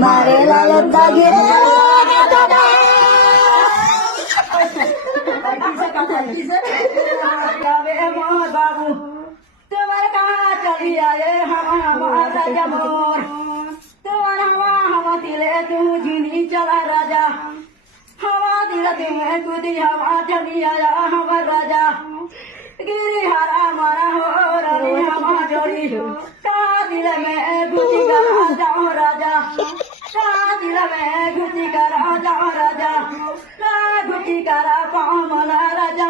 Mare la lenta gire बाबू तुम्हारे कहाँ चली आए हमारा जमोर तुम्हारा हवा दिले तुम जिनी चला राजा हवा दिला तुम्हें कुदी हवा चली आया हमारा राजा गिरी हरा मारा हो रही हवा जोड़ी कहा दिल में गुदी करा जाओ राजा कहा दिल में गुदी करा जाओ राजा कहा गुदी करा पाँव मला राजा